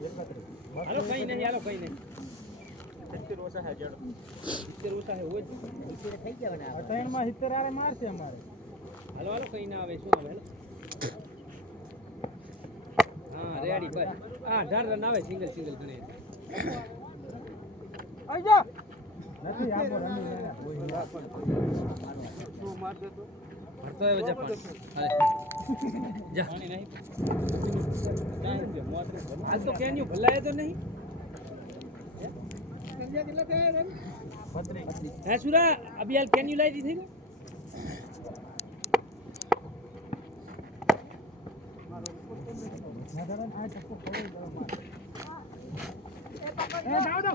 હાલો કઈ નહીં હાલો કઈ નહીં 70 ઓછા હે જડો 70 ઓછા હે હોય 70 થઈ ગયા ને આ ટ્રેન માં 70 આરે મારશે અમારે હાલો હાલો કઈ ના આવે શું આવે હા રેડી બસ હા 18 રન આવે સિંગલ સિંગલ ગણે આઈ જા નથી આબો રમી લેના તું માર દે તો ભરતો આવ્યો જા પાણી જા પાણી નહીં હાલ તો કેન્યુ ભલાય તો નહીં સંજય કેટલા થયા રન 32 હે સુરા અભી હાલ કેન્યુ લાઈ દી થઈ સાધારણ આ ટક્કો ખોઈ દો માર એ જાવ દો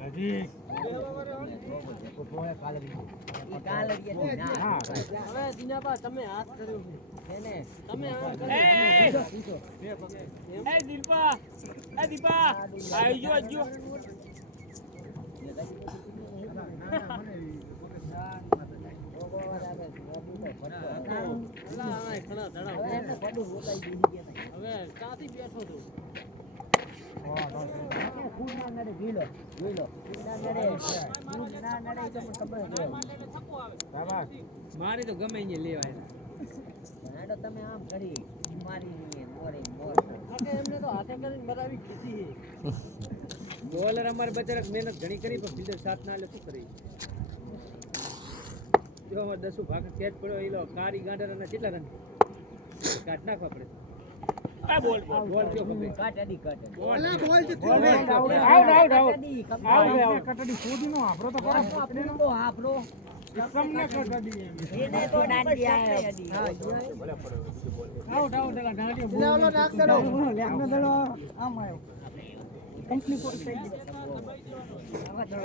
ગાજી કોપોએ કાલે ના હવે દિનાબા તમે હાથ કર્યો છે એને તમે હાથ કર્યો એ દીપા આજો આજો હવે કાથી બેઠો તો મારી તો ગમે અહીંયા લેવાય તમે આમ કરી મારી એમને તો હાથે કરીને મરાવી કીધી બોલર અમારે બચારા મહેનત ઘણી કરી પણ ફિલ્ડર સાથ ના લે શું કરી જો અમારે 10 ભાગ કેચ પડ્યો એ લો કારી ગાંડર અને કેટલા રન કાટ નાખવા પડે આ બોલ કયો ખબર કાટ અડી કાટ ઓલા બોલ છે આઉટ કટડી સોડી નો આપરો તો કરો આપરો આપરો તમને કટડી એને તો ડાંડી આયો આઉટ ડાંડી બોલ ઓલો નાખ દડો લેખ ન દડો આમ આવ્યો કંપની પર થઈ ગઈ આવા દડો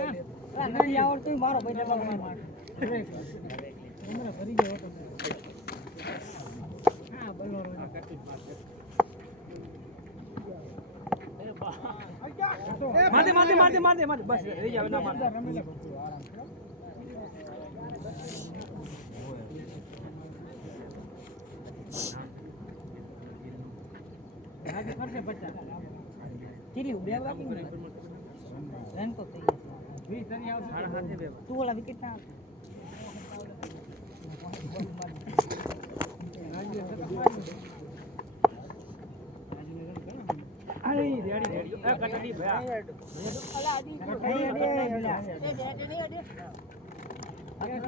ડાંડી આવડતું મારો ભાઈ દબાવ માર મને ભરી ગયો તો હા બોલો મારતે બસ રહી જાવ ના માર આગે ફરશે બચ્ચા તીરી બે બાકી રન તો થઈ ગયો 20 તરી આવશે સાડા હાથે બે તું ઓલા વિકેટ ના અરે રેડી આ કટડી ભયા અલા આદી એ બેટ નહીં અડે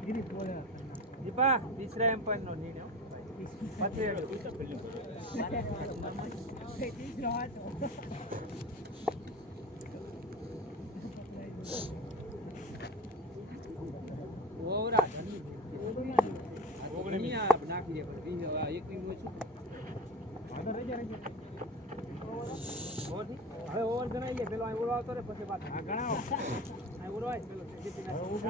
ગિરી બોલા દીપા तीसरा एम्पायर નો નીનો પતે तीसरा હતો ઓવરા ધની ઓગણી આ નાખી દે પણ એક ટીમ ઓછું આદર રહી જાય હવે ઓવર ગણાઈ લે પેલો આ ઓવર આવતો રે પછી વાત હા ગણાવો આ ઓવર આય પેલો જીતી નાખી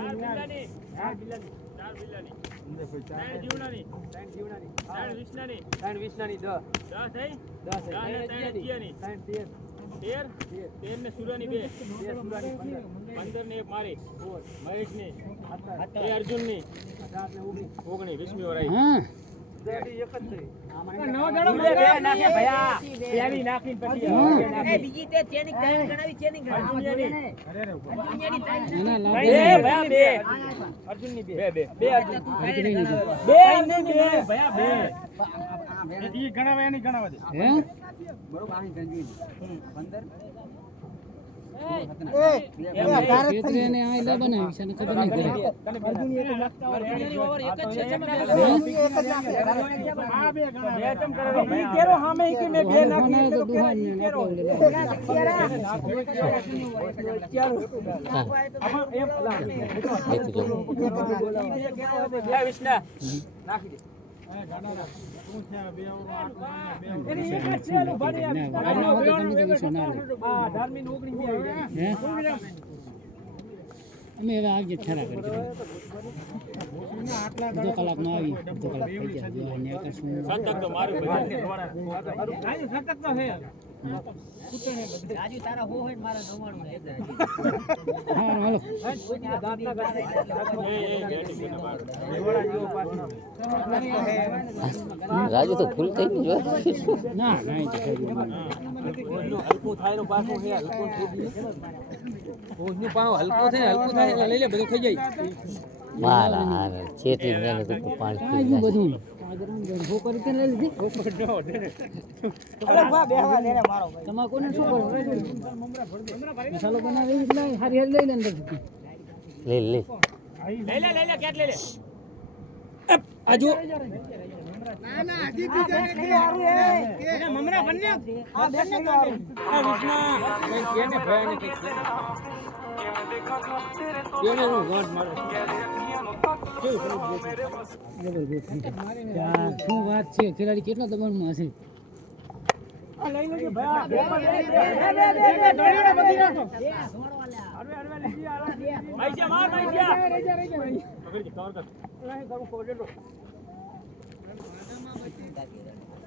ચાર બિલ્લાની અંદર કોઈ ચાર જીવણાની 3 વિષ્ણાની 10 થઈ 10 જીયાની 13 ને સુરાની 2 સુરાની 15 ને એક મારી મહેશ ની 17 અર્જુન ની 19 20મી ઓર આવી હા રેડી એક જ થઈ નવો દડો બે નાખે ભયા બેવી નાખીને પછી એ બીજી તે ચેનિંગ ટાઈમ ગણાવી ચેનિંગ અર્જુનિયાની અરે ભયા બે અર્જુનની બે અર્જુન ભયા બે ઈ ગણાવે એની ગણાવા દે હે બરોબર આહી ગણવી 15 ખેતરેને આ લે બનાવી છે ને ખબર નહીં પડે અર્જુનિયાની ઓવર એક જ છે આ બે ગણા બે ચમ કરો ઈ કેરો સામે ઈ કે મે બે નાખી તો દુહાન ને કેરો ચાલો વિષ્ણા નાખી દે તું છે બે એની એક જ છે લો ભાડે આ ધાર્મિક નોકરી ની આવી અમે હવે આગે ઠરા કરી અડધો કલાકમાં આવી અડધો કલાક થઈ જાય ને કશું સતત તો મારું ભાઈ સતત તો છે રાજુ તારા હો હોય ને મારા નવાણું હે રાજુ તો ફૂલ થઈ ગયું ના હલકું થાય નો પાછું હે હલકું થઈ ગયું ઓનું પાવ હલકું થાય એટલે લઈ લે બધું થઈ જાય મારા છેતી ને તો પાણી પી જાય બધું છોકરી કે લઈ લીધી તમારે કોને શું કરો મસાલો બનાવી એટલે હારી હારી લઈ લે અંદર લે લે લે કેટ લે આજો ના ના હજી બી કે આરું હે એને મમરા બનને આ બેને તો આ વિષ્ણા કઈ કેને ભય ને કઈ કેને નું ગાંઠ મારો શું વાત છે ખેલાડી કેટલા દબાણમાં હશે આ લઈ લેજે ભાઈ દોડીને બધી નાખો અરે લીજી આલા પૈસા માર પૈસા પકડી કવર કર નહીં કરું કોડેલો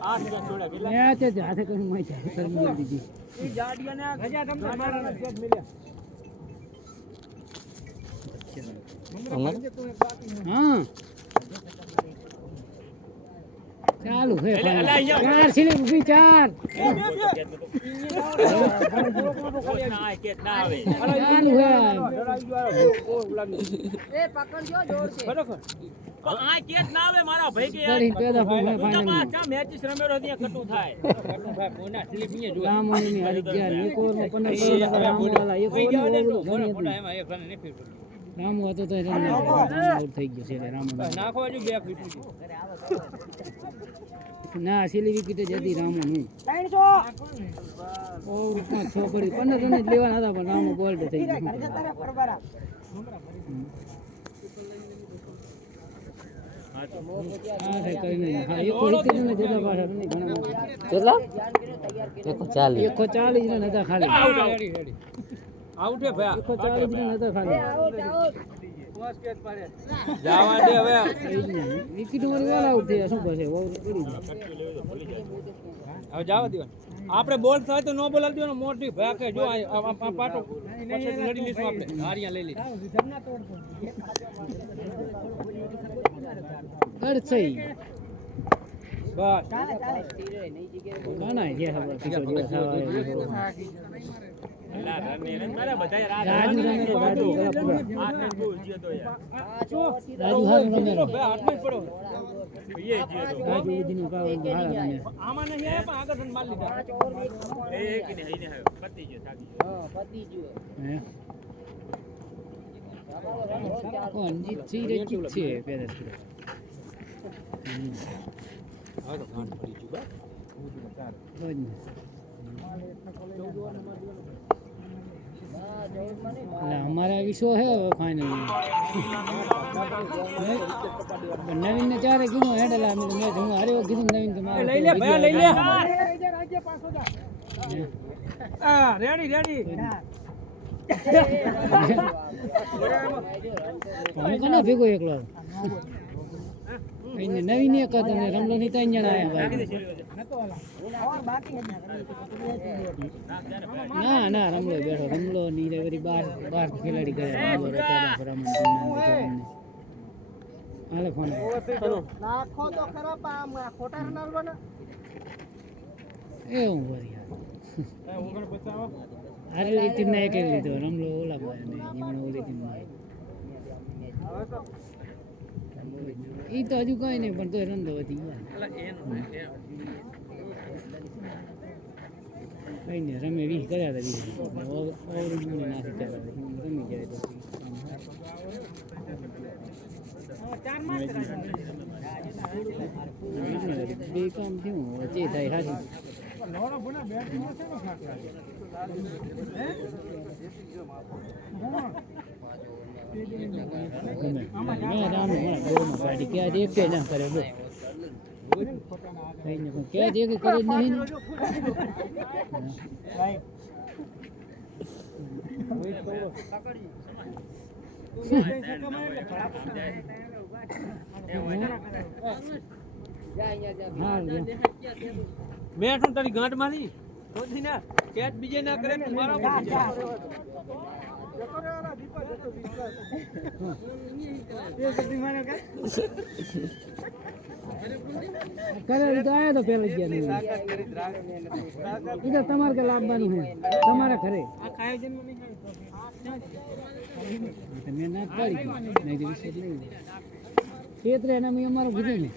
આ છે છોડા કેટલા મેં તે હાથે કરી માઈ છે શરમ દીધી ઈ જાડિયાને ગજા તમને મારાના કેટ મળ્યા હા ચાલુ હે ચાર સિલે ઊભી ચાર ના કેટ ના આવે ચાલુ હે એ પકડજો જોર છે બરોબર આ કેટ ના આવે મારા ભાઈ કે ગડી પેદા હોય તું તો ફાઇનલ પાછા મેચ રમેરો ત્યાં કટુ થાય કોના સ્લીપ ની જો રામોની હારી ગયા એક ઓવરમાં 15 રામવાલા એક ઓવરમાં એમાં એક રન નહીં ફીર રામો હતો તો રન આઉટ થઈ ગયો છે રામો નાખો હજુ બે ફીટ ના છેલ્લી વિકેટ જતી રામો નું 300 ઓવરમાં 6 પડી 15 રન જ લેવાના હતા પણ રામો બોલ્ડ થઈ ગયો હા તે કરીને હા એક વિકેટ ને જતા પાછા રન ઘણા કેટલા 140 140 રન હતા ખાલી આઉટ હે ભાઈ 140 રન હતા ખાલી જાવા દે હવે વિકેટ ઓવર ઓલ આઉટ થયા શું કરશે ઓવર પડી જાય હવે જાવા દે આપણે બોલ થાય તો નો બોલ આલ દેવાનો મોટી ભાકે જો આ પાટો પછી લડી લીધું આપણે હારિયા લઈ લીધું ગડસઈ બસ ના ના જે ખબર છે જો રાજુ રમેરો રાજુ હારું રમેરો રાજુ ઉદીનો કાવ હારા રમે આમાં નહીં આયા પણ આગળ માર લીધા હે કોણ જીત છે રે જીત છે પેદા હા તો ગાંઠ પડી ગયું બસ हमारा विश्व है फाइनल नवीन ने चारे किलो हेडला मैं हूं अरे वो किलो नवीन तुम्हारे લઈ લે ભયા લઈ લે આ રેડી હું કને ભેગો એકલો એને નવીન એક હતો ને રમલો ની ત્રણ જણા આયા ભાઈ ના ના રમલો બેઠો રમલો ની રે વરી 12 ખેલાડી કરે રમલો રચાડા ફરામણ હાલે ફોન નાખો તો ખરા પામ ખોટા રનાલવાના એવું વરી એ ઉગણ બચાવો અરે એ ટીમ ના એક લીધો રમલો ઓલા ભાઈ ને જીવણ ઓલી ટીમ માં હવે તો ઈ તો હજુ કઈ નહીં પણ તોય રન તો વધી ગયા કઈ નહીં રમે 20 કર્યા હતા 20 ઓવર મને નાખી કર્યા રમી જાય તો બે કામ થયું જે થાય હાજી નવરા બના બેટ માં છે ને ખાટલા હે મેં રામ ગોળમાં ગાડી ક્યાં એક કે ના કરે બોલ કઈ નહીં ક્યાં જે કરે નહીં મેં શું તારી ગાંઠ મારી કેચ બીજે ના કરે તો મારો પડી જાય. કરે તો આયા તો પેલા જ ગયા નહીં. તમારે કે લાવવાનું છે તમારા ઘરે તમે ના પાડી નહીં તો વિશે લઈ લે ખેતરે એના મેં અમારું કીધું ને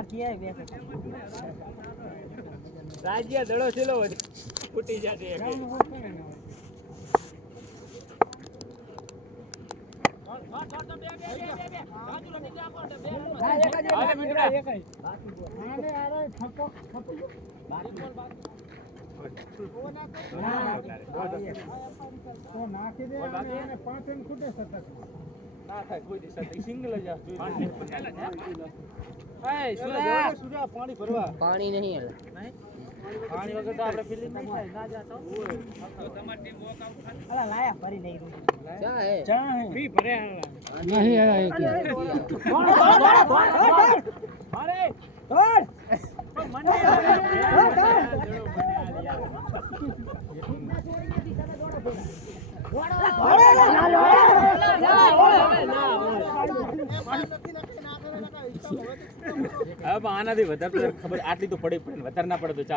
જતી રહે રાજ્ય દડો છેલો ફૂટી જાતે પાણી નહીં પાણી વગર તો આપણે ફિલિંગ નહીં થાય ના જાતો તમારી ટીમ વોક આઉટ અલા લાયા ભરી નહીં ચા હે બી ભરે નહીં આયા એક અરે ધોડ મને આનાથી વધારે ખબર આટલી તો પડી પડે વધારે ના પડે તો ચાલે.